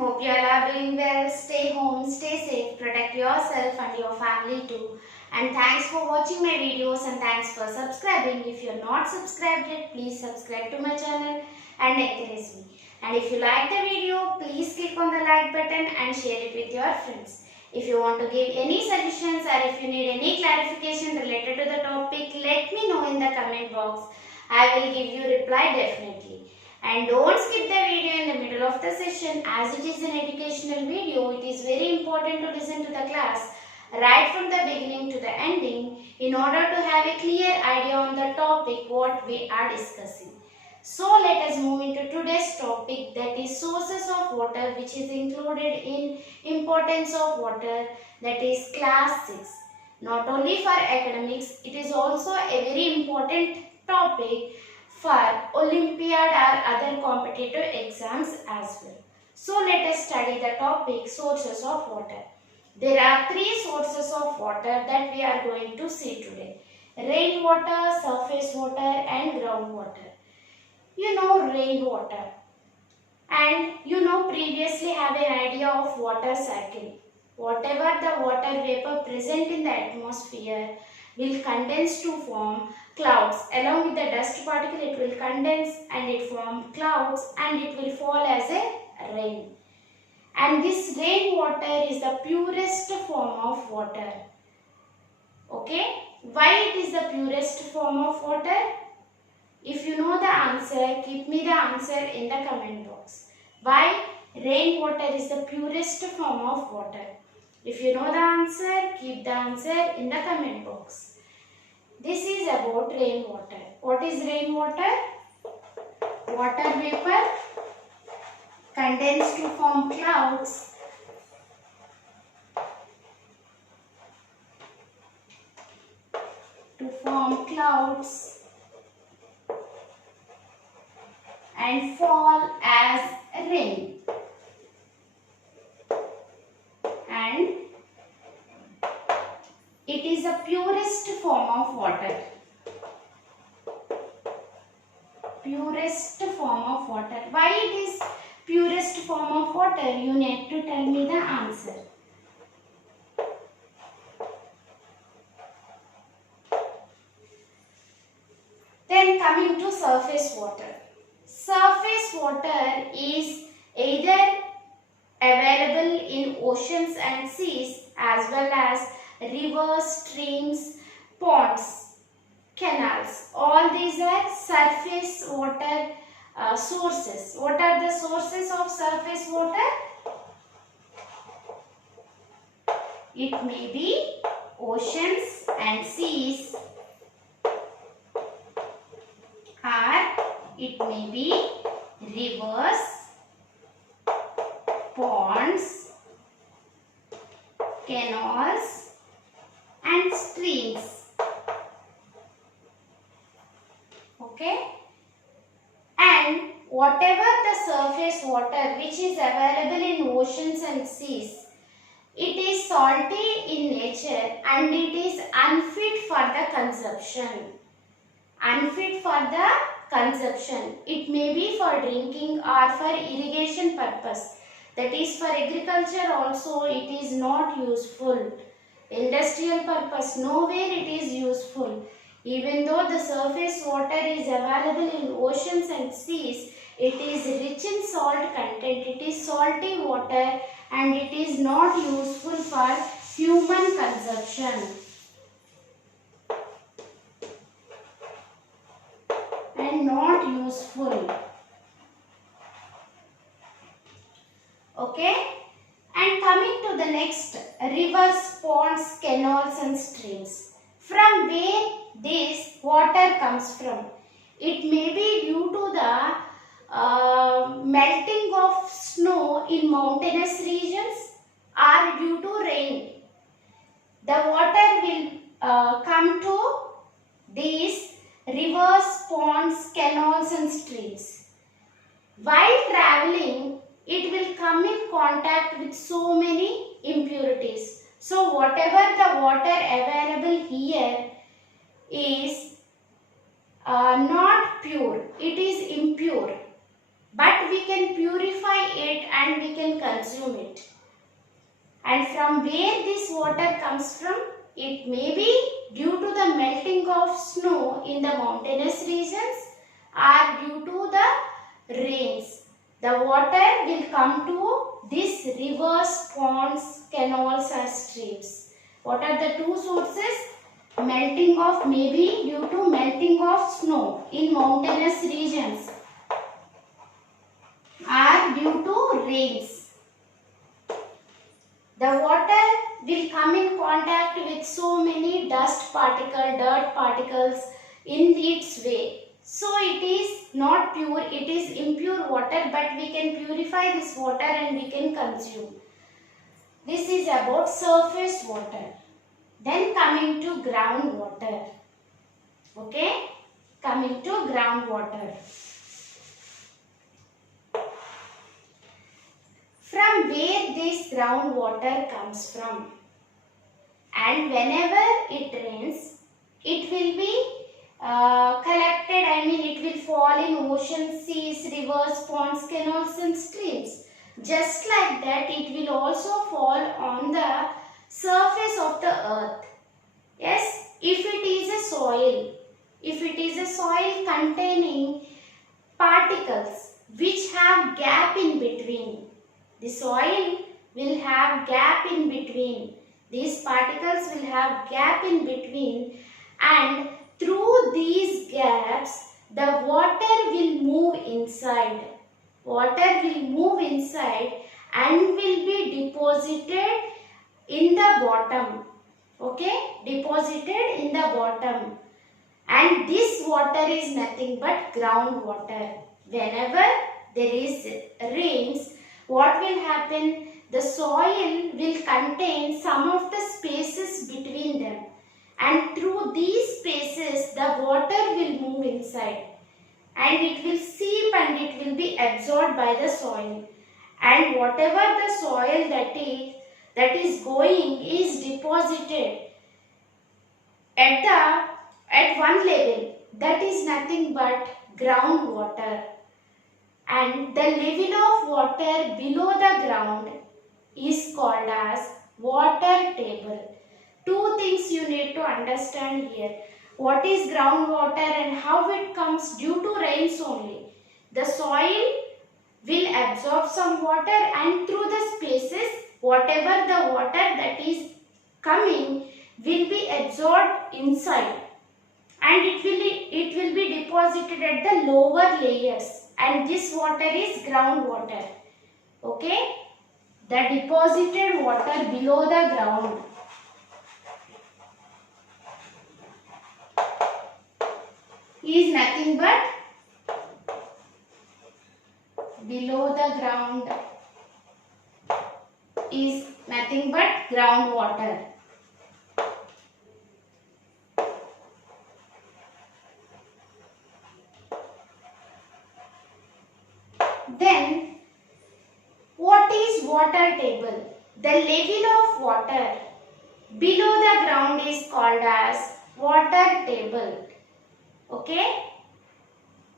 Hope you all are doing well. Stay home, stay safe, protect yourself and your family too. And thanks for watching my videos and thanks for subscribing. If you are not subscribed yet, please subscribe to my channel and encourage me. And if you like the video, please click on the like button and share it with your friends. If you want to give any suggestions or if you need any clarification related to the topic, let me know in the comment box. I will give you reply definitely. And don't skip the video in the middle of the session, as it is an educational video. It is very important to listen to the class right from the beginning to the ending in order to have a clear idea on the topic what we are discussing. So let us move into today's topic, that is sources of water, which is included in importance of water, that is class 6. Not only for academics, it is also a very important topic for Olympiad or other competitive exams as well. So let us study the topic sources of water. There are three sources of water that we are going to see today: rainwater, surface water and groundwater. You know rainwater, and you know previously have an idea of water cycle. Whatever the water vapor present in the atmosphere will condense to form clouds. Along with the dust particle, it will condense and it form clouds and it will fall as a rain. And this rainwater is the purest form of water. Okay? Why it is the purest form of water? If you know the answer, keep me the answer in the comment box. Why rainwater is the purest form of water? If you know the answer, keep the answer in the comment box. This is about rainwater. What is rainwater? Water vapor condensed to form clouds. And fall as rain. And it is the purest form of water. Purest form of water. Why it is purest form of water? You need to tell me the answer. Then coming to surface water. Surface water is either available in oceans and seas as well as rivers, streams, ponds, canals. All these are surface water sources. What are the sources of surface water? It may be oceans and seas, or it may be rivers, ponds, canals and streams. Okay? And whatever the surface water which is available in oceans and seas, it is salty in nature and it is unfit for the consumption. Unfit for the consumption. It may be for drinking or for irrigation purpose. That is, for agriculture also it is not useful. Industrial purpose, nowhere it is useful. Even though the surface water is available in oceans and seas, it is rich in salt content. It is salty water and it is not useful for human consumption. And not useful. Okay? And coming to the next, rivers, ponds, canals and streams. From where this water comes from? It may be due to the melting of snow in mountainous regions or due to rain. The water will come to these rivers, ponds, canals and streams. While traveling, it will come in contact with so many impurities. So whatever the water available here is not pure, it is impure. But we can purify it and we can consume it. And from where this water comes from? It may be due to the melting of snow in the mountainous regions or due to the rains. The water will come to these rivers, ponds, canals or streams. What are the two sources? Melting of, maybe due to melting of snow in mountainous regions or due to rains. The water will come in contact with so many dust particles, dirt particles in its way. So it is not pure, it is impure water, but we can purify this water and we can consume. This is about surface water. Then coming to groundwater. Okay, coming to groundwater. From where this groundwater comes from? And whenever it rains, it will be collected, it will fall in oceans, seas, rivers, ponds, canals and streams. Just like that, it will also fall on the surface of the earth. Yes, if it is a soil, containing particles which have gap in between, the soil will have gap in between. These particles will have gap in between, and through these gaps, the water will move inside. Water will move inside and will be deposited in the bottom. Okay, deposited in the bottom. And this water is nothing but groundwater. Whenever there is rains, what will happen? The soil will contain some of the spaces between them, and through these spaces the water will move inside and it will seep and it will be absorbed by the soil, and whatever the soil that is going is deposited at one level, that is nothing but groundwater. And the level of water below the ground is called as water table. Two things you need to understand here. What is groundwater and how it comes? Due to rains only. The soil will absorb some water, and through the spaces, whatever the water that is coming will be absorbed inside, and it will be deposited at the lower layers, and this water is groundwater. Okay, the deposited water below the ground. Is nothing but below the ground is nothing but groundwater. Then what is water table? The level of water below the ground is called as water table. Okay?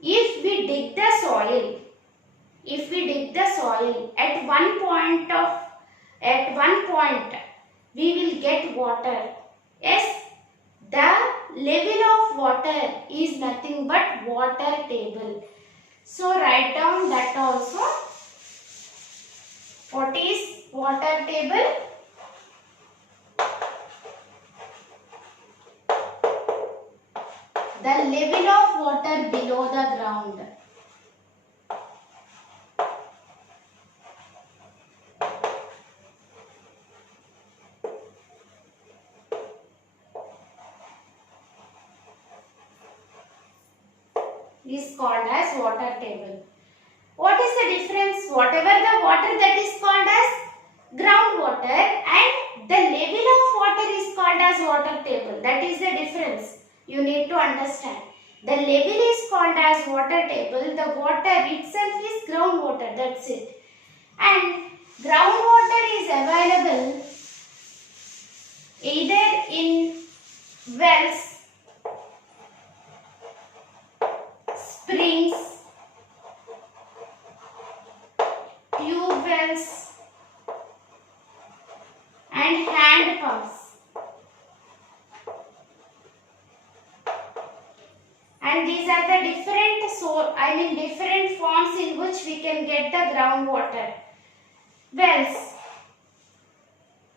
If we dig the soil, at one point we will get water. Yes, the level of water is nothing but water table. So write down that also. What is water table? The level of water below the ground. Is called as water table. What is the difference? Whatever the water that is called as groundwater and the level of water is called as water table. That is the difference. You need to understand. The level is called as water table. The water itself is groundwater. That's it. And groundwater is available either in wells, springs, tube wells, different forms in which we can get the groundwater. Wells.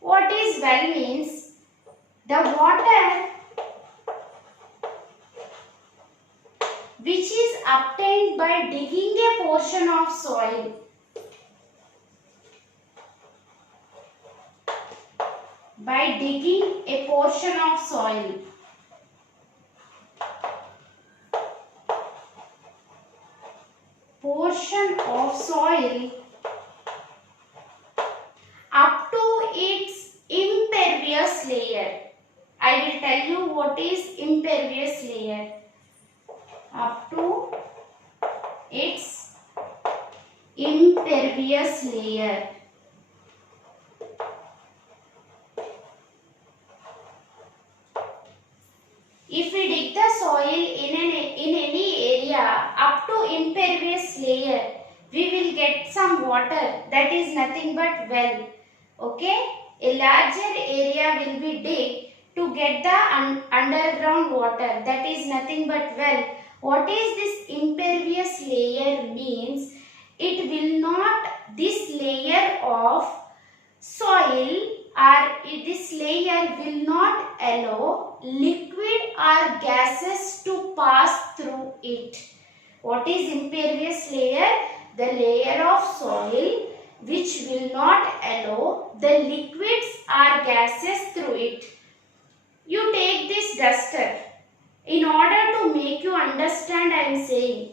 What is well means? The water which is obtained by digging a portion of soil. By digging a portion of soil. Portion of soil up to its impervious layer. I will tell you what is impervious layer. Up to its impervious layer. If we dig the soil in any area up to impervious layer, we will get some water. That is nothing but well. Okay? A larger area will be digged to get the underground water. That is nothing but well. What is this impervious layer means? It will not, this layer of soil or this layer will not allow liquid or gases to pass through it. What is impervious layer? The layer of soil which will not allow the liquids or gases through it. You take this duster. In order to make you understand, I am saying,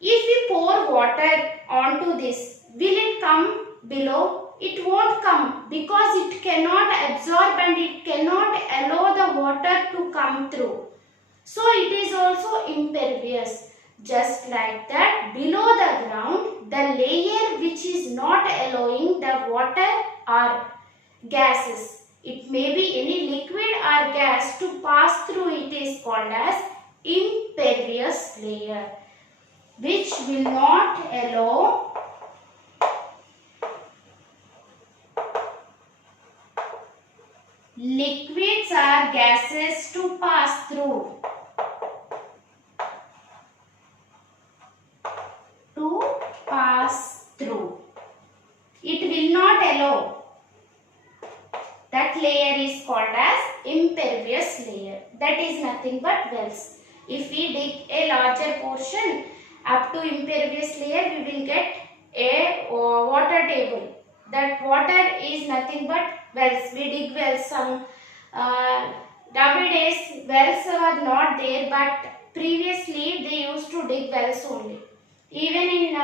if we pour water onto this, will it come below? It won't come because it cannot absorb and it cannot allow the water to come through. So it is also impervious. Just like that, below the ground, the layer which is not allowing the water or gases, it may be any liquid or gas to pass through, it is called as impervious layer, which will not allow liquids or gases to pass through. It will not allow. That layer is called as impervious layer. That is nothing but wells. If we dig a larger portion up to impervious layer, we will get a water table. That water is nothing but wells. We dig wells. Some nowadays wells are not there, but previously they used to dig wells only. Even in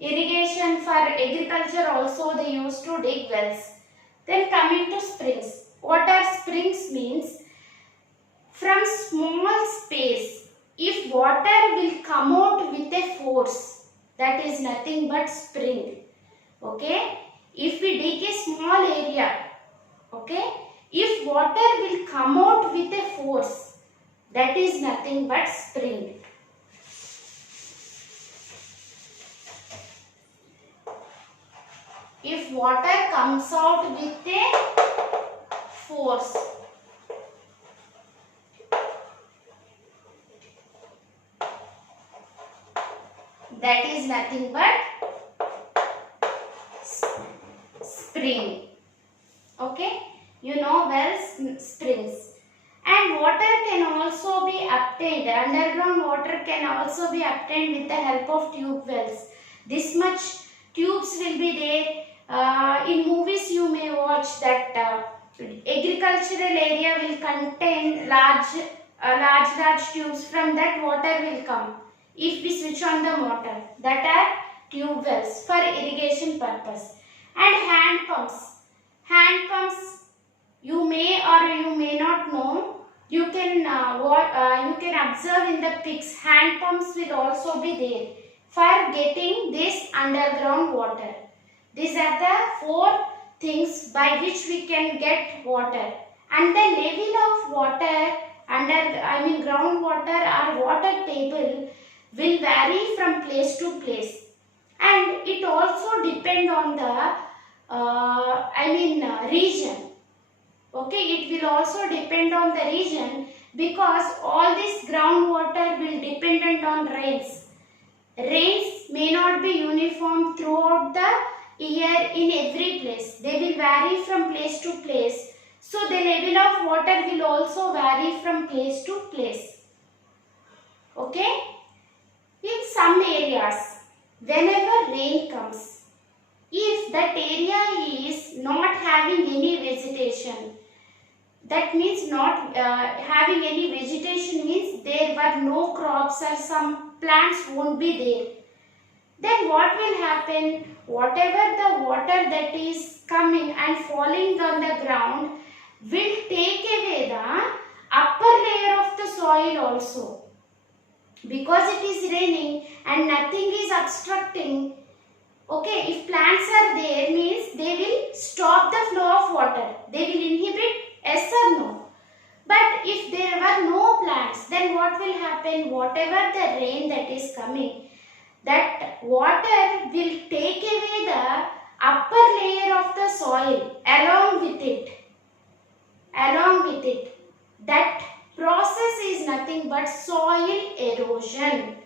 irrigation for agriculture also they used to dig wells. Then coming to springs. What are springs means? From small space, if water will come out with a force, that is nothing but spring. Okay? If we dig a small area, okay? If water will come out with a force, that is nothing but spring. If water comes out with a force, that is nothing but spring. Okay, you know wells, springs. And water can also be obtained, underground water can also be obtained with the help of tube wells. This much tubes will be there. In movies you may watch that agricultural area will contain large tubes. From that water will come if we switch on the motor. That are tube wells for irrigation purpose. And hand pumps. Hand pumps, you may or you may not know. You can observe in the pics. Hand pumps will also be there for getting this underground water. These are the 4 things by which we can get water. And the level of water groundwater or water table will vary from place to place. And it also depend on the region. Okay, it will also depend on the region because all this groundwater will dependent on rains. Rains may not be uniform throughout the year in every place. They will vary from place to place. So the level of water will also vary from place to place. Okay? In some areas, whenever rain comes, if that area is not having any vegetation, that means not having any vegetation means there were no crops or some plants won't be there. Then what will happen? Whatever the water that is coming and falling on the ground will take away the upper layer of the soil also. Because it is raining and nothing is obstructing. Okay, if plants are there means they will stop the flow of water. They will inhibit, yes or no. But if there were no plants, then what will happen? Whatever the rain that is coming, that water will take away the upper layer of the soil along with it. That process is nothing but soil erosion.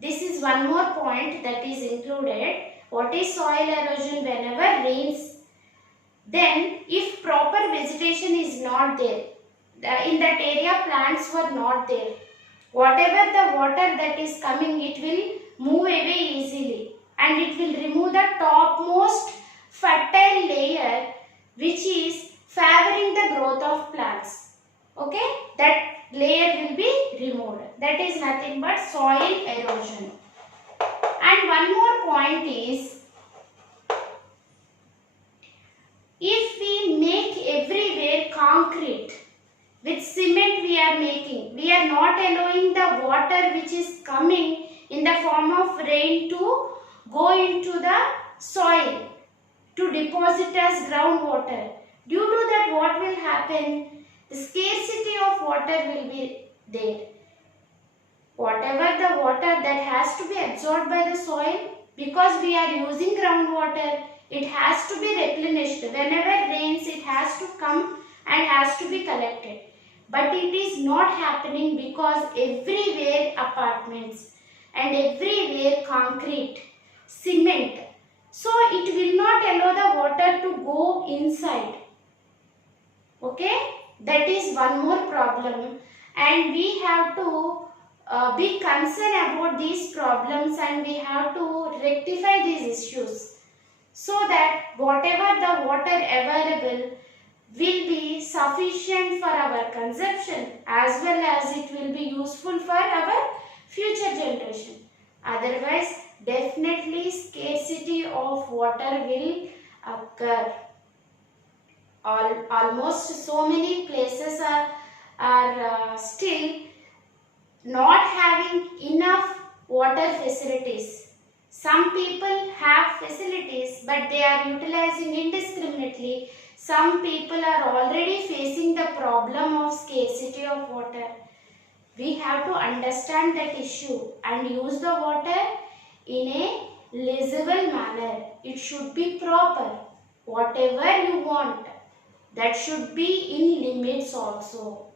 This is one more point that is included. What is soil erosion? Whenever rains, then if proper vegetation is not there, in that area plants were not there, whatever the water that is coming, it will move away easily and it will remove the topmost fertile layer which is favoring the growth of plants. Okay, that layer will be removed. That is nothing but soil erosion. And one more point is, if we make everywhere concrete, with cement we are making, we are not allowing the water which is coming in the form of rain to go into the soil to deposit as groundwater. Due to that, what will happen? The scarcity of water will be there. Whatever the water that has to be absorbed by the soil, because we are using groundwater, it has to be replenished. Whenever rains, it has to come and has to be collected. But it is not happening because everywhere apartments and everywhere concrete, cement. So it will not allow the water to go inside. Okay, that is one more problem, and we have to be concerned about these problems and we have to rectify these issues so that whatever the water available will be sufficient for our consumption as well as it will be useful for our future generation. Otherwise, definitely scarcity of water will occur. Almost so many places are still not having enough water facilities. Some people have facilities but they are utilizing indiscriminately. Some people are already facing the problem of scarcity of water. We have to understand that issue and use the water in a legible manner. It should be proper. Whatever you want, that should be in limits also.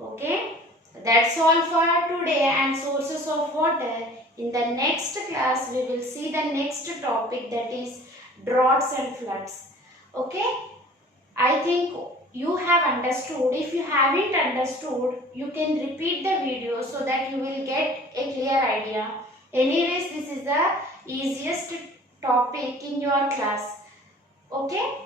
Okay? That's all for today and sources of water. In the next class, we will see the next topic, that is droughts and floods. Okay? I think you have understood. If you haven't understood, you can repeat the video so that you will get a clear idea. Anyways, this is the easiest topic in your class. Okay?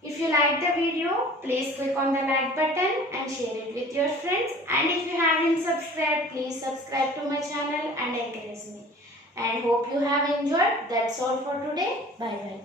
If you like the video, please click on the like button and share it with your friends. And if you haven't subscribed, please subscribe to my channel and encourage me. And hope you have enjoyed. That's all for today. Bye bye.